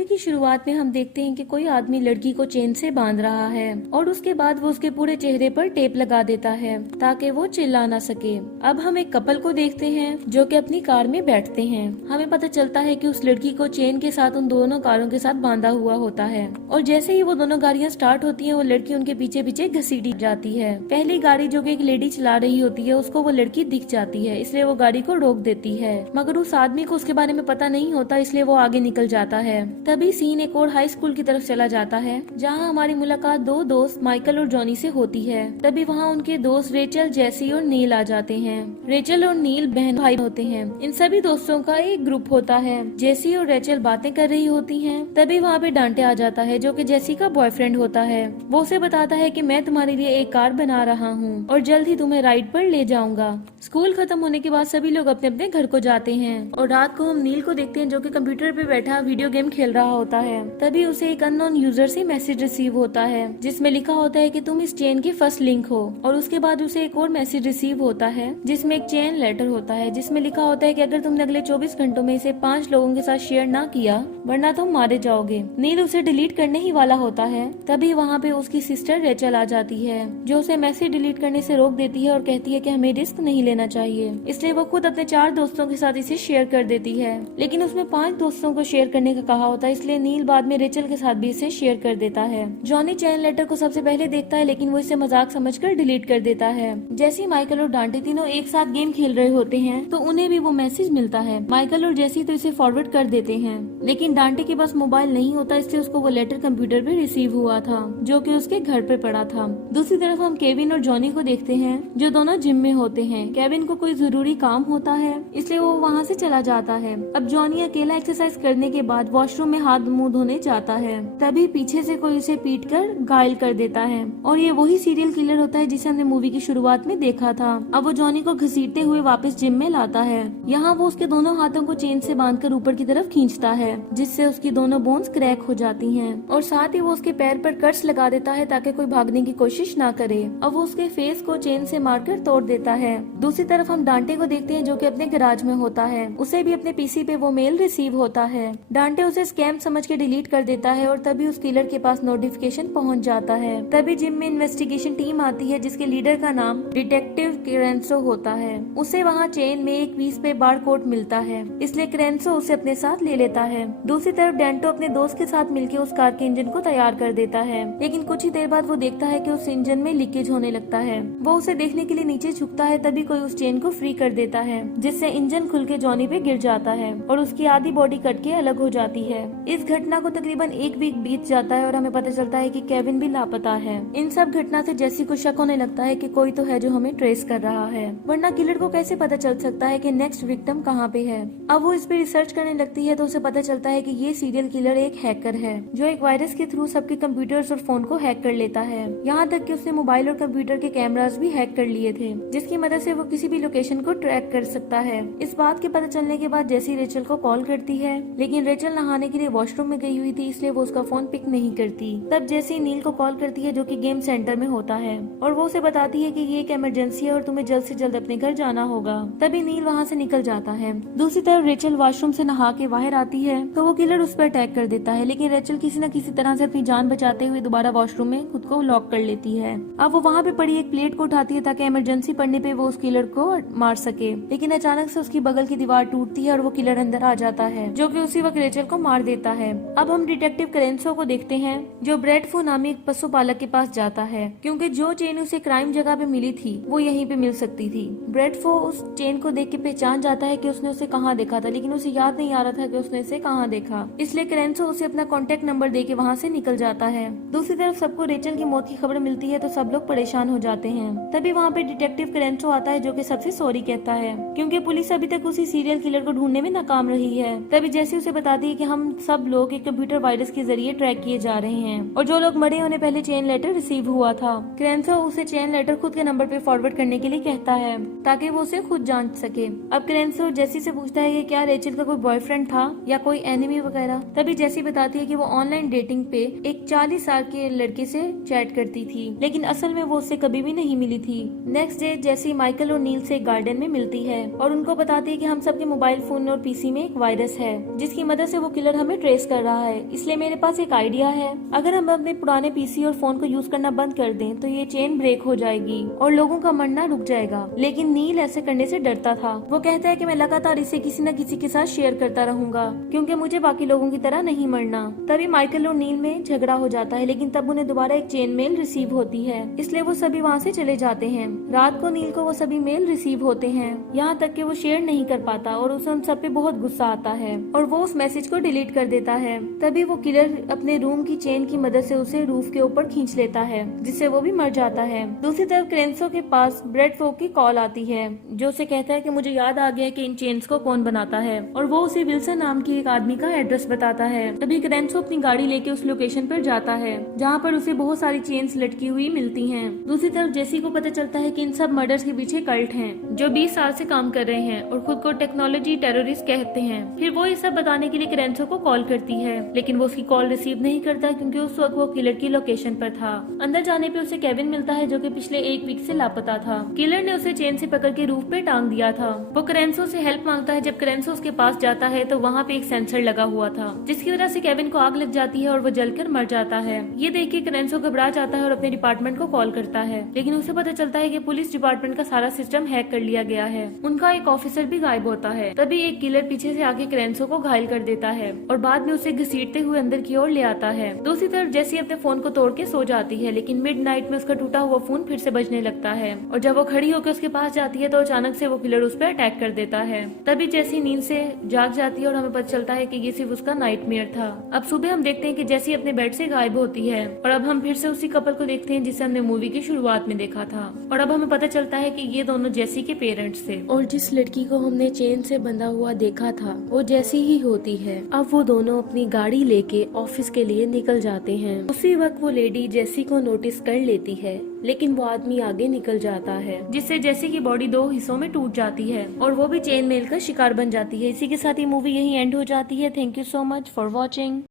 Movie की शुरुआत में हम देखते हैं कि कोई आदमी लड़की को चेन से बांध रहा है और उसके बाद वो उसके पूरे चेहरे पर टेप लगा देता है ताकि वो चिल्ला ना सके। अब हम एक कपल को देखते हैं जो कि अपनी कार में बैठते हैं। हमें पता चलता है कि उस लड़की को चेन के साथ उन दोनों कारों के साथ बांधा हुआ होता है और जैसे ही वो दोनों गाड़ियां स्टार्ट होती हैं वो लड़की उनके पीछे पीछे घसीटी जाती है। पहली गाड़ी जो कि एक लेडी चला रही होती है उसको वो लड़की दिख जाती है, इसलिए वो गाड़ी को रोक देती है, मगर उस आदमी को उसके बारे में पता नहीं होता, इसलिए वो आगे निकल जाता है। तभी सीन एक और हाई स्कूल की तरफ चला जाता है जहाँ हमारी मुलाकात दो दोस्त माइकल और जॉनी से होती है। तभी वहाँ उनके दोस्त रेचल, जेसी और नील आ जाते हैं। रेचल और नील बहन भाई होते हैं। इन सभी दोस्तों का एक ग्रुप होता है। जेसी और रेचल बातें कर रही होती हैं। तभी वहाँ पे डांटे आ जाता है जो कि जेसी का बॉयफ्रेंड होता है। वो उसे बताता है कि मैं तुम्हारे लिए एक कार बना रहा हूँ और जल्द ही तुम्हें राइड पर ले जाऊंगा। स्कूल खत्म होने के बाद सभी लोग अपने अपने घर को जाते हैं और रात को हम नील को देखते हैं जो कि कंप्यूटर पे बैठा वीडियो गेम खेल रहा होता है। तभी उसे एक अननोन यूजर से मैसेज रिसीव होता है जिसमें लिखा होता है कि तुम इस चेन की फर्स्ट लिंक हो, और उसके बाद उसे एक और मैसेज रिसीव होता है जिसमें एक चेन लेटर होता है जिसमें लिखा होता है कि अगर तुमने अगले 24 घंटों में इसे 5 लोगों के साथ शेयर ना किया वरना तुम मारे जाओगे। नील उसे डिलीट करने ही वाला होता है। तभी वहाँ पे उसकी सिस्टर रेचल आ जाती है जो उसे मैसेज डिलीट करने से रोक देती है और कहती है कि हमें रिस्क नहीं लेना चाहिए, इसलिए वो खुद अपने 4 दोस्तों के साथ इसे शेयर कर देती है। लेकिन उसमें 5 दोस्तों को शेयर करने का कहा होता है, इसलिए नील बाद में रेचल के साथ भी इसे शेयर कर देता है। जॉनी चैन लेटर को सबसे पहले देखता है लेकिन वो इसे मजाक समझकर डिलीट कर देता है। जैसे माइकल और डांटे तीनों एक साथ गेम खेल रहे होते हैं तो उन्हें भी वो मैसेज मिलता है। माइकल और जेसी तो इसे फॉरवर्ड कर देते हैं लेकिन डांटे के पास मोबाइल नहीं होता, इसलिए उसको वो लेटर कंप्यूटर पे रिसीव हुआ था जो कि उसके घर पे पड़ा था। दूसरी तरफ हम केविन और जॉनी को देखते हैं जो दोनों जिम में होते हैं। केविन को कोई जरूरी काम होता है इसलिए वो वहाँ से चला जाता है। अब जॉनी अकेला एक्सरसाइज करने के बाद वॉशरूम में हाथ मुंह धोने जाता है। तभी पीछे से कोई उसे पीट कर घायल कर देता है और ये वही सीरियल किलर होता है जिसे हमने मूवी की शुरुआत में देखा था। अब वो जॉनी को घसीटते हुए वापस जिम में लाता है। यहाँ वो उसके दोनों हाथों को चेन से बांधकर ऊपर की तरफ खींचता है जिससे उसकी दोनों बोन्स क्रैक हो जाती हैं और साथ ही वो उसके पैर पर कट्स लगा देता है ताकि कोई भागने की कोशिश ना करे। अब वो उसके फेस को चेन से मारकर तोड़ देता है। दूसरी तरफ हम डांटे को देखते हैं जो कि अपने गैराज में होता है। उसे भी अपने पीसी पे वो मेल रिसीव होता है। डांटे उसे स्कैम समझ के डिलीट कर देता है और तभी उस किलर के पास नोटिफिकेशन पहुंच जाता है। तभी जिम में इन्वेस्टिगेशन टीम आती है जिसके लीडर का नाम डिटेक्टिव क्रेंसो होता है। उसे वहाँ चेन में एक पीस पे बार कोड मिलता है, इसलिए क्रेंसो उसे अपने साथ ले लेता है। दूसरी तरफ डेंटो अपने दोस्त के साथ मिलकर उस कार के इंजन को तैयार कर देता है, लेकिन कुछ ही देर बाद वो देखता है कि उस इंजन में लीकेज होने लगता है। वो उसे देखने के लिए नीचे झुकता है, तभी कोई उस चेन को फ्री कर देता है जिससे इंजन खुल के जॉनी पे गिर जाता है और उसकी आधी बॉडी कट के अलग हो जाती है। इस घटना को तकरीबन 1 वीक बीत जाता है और हमें पता चलता है कि केविन भी लापता है। इन सब घटना से जेसी को शक होने लगता है कि कोई तो है जो हमें ट्रेस कर रहा है, वरना किलर को कैसे पता चल सकता है कि नेक्स्ट विक्टिम कहाँ पे है। अब वो इस पे रिसर्च करने लगती है तो उसे पता चलता है कि ये सीरियल किलर एक हैकर है जो एक वायरस के थ्रू सबके कंप्यूटर्स और फोन को हैक कर लेता है। यहाँ तक कि उसने मोबाइल और कंप्यूटर के कैमरास भी हैक कर लिए थे जिसकी मदद से वो किसी भी लोकेशन को ट्रैक कर सकता है। इस बात के पता चलने के बाद जेसी रेचल को कॉल करती है लेकिन रेचल नहाने के लिए वॉशरूम में गई हुई थी, इसलिए वो उसका फोन पिक नहीं करती। तब जेसी नील को कॉल करती है जो कि गेम सेंटर में होता है और वो उसे बताती है कि ये एक इमरजेंसी है और तुम्हें जल्द से जल्द अपने घर जाना होगा। तभी नील वहाँ से निकल जाता है। दूसरी तरफ रेचल वॉशरूम से नहा के बाहर आती है तो वो किलर उस पर अटैक कर देता है, लेकिन रेचल किसी न किसी तरह से अपनी जान बचाते हुए दोबारा वॉशरूम में खुद को लॉक कर लेती है। अब वो वहाँ पे पड़ी एक प्लेट को उठाती है ताकि इमरजेंसी पड़ने पे वो उस किलर को मार सके, लेकिन अचानक से उसकी बगल की दीवार टूटती है और वो किलर अंदर आ जाता है जो कि उसी वक्त रेचल को मार देता है। अब हम डिटेक्टिव क्रेंसो को देखते हैं जो ब्रेडफो नामी एक पशुपालक के पास जाता है क्योंकि जो चेन उसे क्राइम जगह पे मिली थी वो यहीं पे मिल सकती थी। ब्रेडफो उस चेन को देख के पहचान जाता है कि उसने उसे कहाँ देखा था, लेकिन उसे याद नहीं आ रहा था कि उसने इसे कहाँ देखा, इसलिए क्रेंसो उसे अपना कॉन्टेक्ट नंबर दे के वहाँ से निकल जाता है। दूसरी तरफ सबको रेचल की मौत की खबर मिलती है तो सब लोग परेशान हो जाते हैं। तभी वहाँ पे डिटेक्टिव क्रेंसो आता है जो कि सबसे सॉरी कहता है क्योंकि पुलिस अभी तक उसी सीरियल किलर को ढूंढने में नाकाम रही है। तभी जैसे उसे बताती है कि हम सब लोग एक कंप्यूटर वायरस के जरिए ट्रैक किए जा रहे हैं और जो लोग मरे उन्हें पहले चेन लेटर रिसीव हुआ था। क्रेंसो उसे चेन लेटर खुद के नंबर पे फॉरवर्ड करने के लिए कहता है ताकि वो उसे खुद जान सके। अब क्रेंसो जेसी से पूछता है कि क्या रेचल का कोई बॉयफ्रेंड था या कोई एनिमी वगैरह। तभी जेसी बताती है कि वो ऑनलाइन डेटिंग पे एक 40 साल के लड़के से चैट करती थी, लेकिन असल में वो उससे कभी भी नहीं मिली थी। नेक्स्ट डे जेसी माइकल और नील से गार्डन में मिलती है और उनको बताती है कि हम सबके मोबाइल फोन और पीसी में एक वायरस है जिसकी मदद से वो किलर हमें हमें ट्रेस कर रहा है। इसलिए मेरे पास एक आइडिया है, अगर हम अपने पुराने पीसी और फोन को यूज करना बंद कर दें तो ये चेन ब्रेक हो जाएगी और लोगों का मरना रुक जाएगा। लेकिन नील ऐसे करने से डरता था। वो कहता है कि मैं लगातार इसे किसी न किसी के साथ शेयर करता रहूंगा क्योंकि मुझे बाकी लोगों की तरह नहीं मरना। तभी माइकल और नील में झगड़ा हो जाता है, लेकिन तब उन्हें दोबारा एक चेन मेल रिसीव होती है, इसलिए वो सभी वहाँ से चले जाते हैं। रात को नील को वो सभी मेल रिसीव होते हैं, यहाँ तक कि वो शेयर नहीं कर पाता और उसे उन सब पे बहुत गुस्सा आता है और वो उस मैसेज को डिलीट कर देता है। तभी वो किलर अपने रूम की चेन की मदद से उसे रूफ के ऊपर खींच लेता है, जिससे वो भी मर जाता है। दूसरी तरफ क्रेंसो के पास ब्रेड फोक की कॉल आती है, जो उसे कहता है कि मुझे याद आ गया कि इन चेन्स को कौन बनाता है, और वो उसे विल्सन नाम की एक आदमी का एड्रेस बताता है। तभी क्रेंसो अपनी गाड़ी लेके उस लोकेशन पर जाता है जहाँ पर उसे बहुत सारी चेन्स लटकी हुई मिलती हैं। दूसरी तरफ जेसी को पता चलता है कि इन सब मर्डर्स के पीछे कल्ट हैं जो 20 साल से काम कर रहे हैं और खुद को टेक्नोलॉजी टेररिस्ट कहते हैं। फिर वो ये सब बताने के लिए क्रेंसो को कॉल करती है, लेकिन वो उसकी कॉल रिसीव नहीं करता क्योंकि उस वक्त वो किलर की लोकेशन पर था। अंदर जाने पे उसे केविन मिलता है जो कि पिछले 1 वीक से लापता था। किलर ने उसे चेन से पकड़ के रूफ पे टांग दिया था। वो क्रेंसो से हेल्प मांगता है। जब क्रेंसो उसके पास जाता है तो वहाँ पे एक सेंसर लगा हुआ था, जिसकी वजह से केविन को आग लग जाती है और वो जलकर मर जाता है। ये देख के क्रेंसो घबरा जाता है और अपने डिपार्टमेंट को कॉल करता है, लेकिन उसे पता चलता है कि पुलिस डिपार्टमेंट का सारा सिस्टम हैक कर लिया गया है। उनका एक ऑफिसर भी गायब होता है। तभी एक किलर पीछे से आके क्रेंसो को घायल कर देता है और बाद में उसे घसीटते हुए अंदर की ओर ले आता है। दूसरी तरफ जेसी अपने फोन को तोड़ के सो जाती है, लेकिन मिडनाइट में उसका टूटा हुआ फोन फिर से बजने लगता है और जब वो खड़ी होकर उसके पास जाती है तो अचानक से वो किलर उस पर अटैक कर देता है। तभी जेसी नींद से जाग जाती है और हमें पता चलता है कि ये सिर्फ उसका नाइटमेयर था। अब सुबह हम देखते हैं कि जेसी अपने बेड से गायब होती है और अब हम फिर से उसी कपल को देखते हैं जिसे हमने मूवी की शुरुआत में देखा था, और अब हमें पता चलता है कि ये दोनों जेसी के पेरेंट्स थे और जिस लड़की को हमने चेन से बंधा हुआ देखा था वो जेसी ही होती है। अब वो दोनों अपनी गाड़ी लेके ऑफिस के लिए निकल जाते हैं। उसी वक्त वो लेडी जेसी को नोटिस कर लेती है, लेकिन वो आदमी आगे निकल जाता है, जिससे जेसी की बॉडी 2 हिस्सों में टूट जाती है और वो भी चेन मेल का शिकार बन जाती है। इसी के साथ ये मूवी यही एंड हो जाती है। Thank you so much for watching.